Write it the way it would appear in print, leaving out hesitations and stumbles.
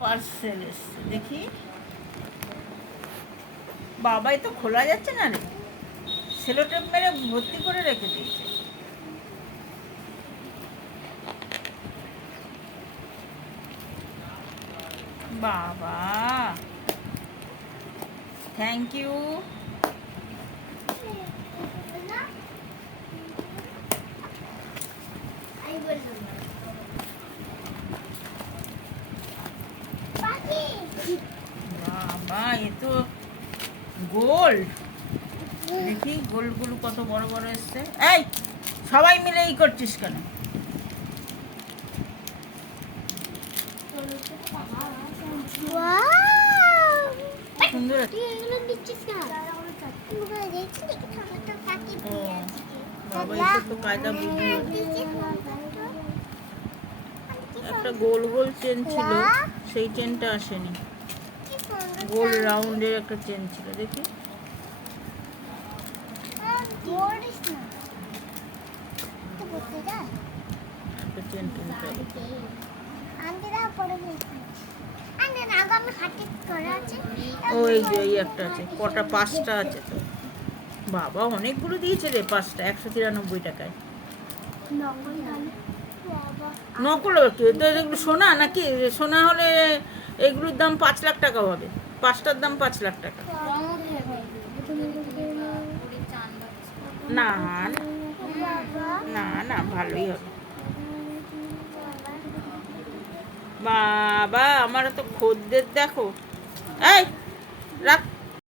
Parcel এসছে দেখি। বাবাই তো খোলা যাচ্ছে না রে, সেলোটেপ মেরে ভর্তি করে রেখে দিয়েছে। বাবা থ্যাংক ইউ। বাবা এ তো গোল্ড, দেখি গোল্ডগুলো কত বড় বড় এসছে। এই সবাই মিলে এই করছিস কেন? সুন্দর বাবা, এটা তো কায়দা বুদ্ধি। একটা গোল গোল চেন ছিল, সেই চেনটা আসেনি। গোল রাউন্ডের একটা চেন ছিল, দেখি। একটা চেন কিনতে হবে। ওই যে এই একটা আছে, কটা 5টা আছে তো। বাবা অনেকগুলো দিয়েছে রে, 5টা 193 টাকায়। নকল কি তো? এগুলো সোনা নাকি? সোনা হলে এগুলোর দাম 5 লাখ টাকা হবে। 5টার দাম 5 লাখ টাকা। না না না, ভালোই হবে। বাবা আমার তো খদ্দের দেখো। এই রাখ।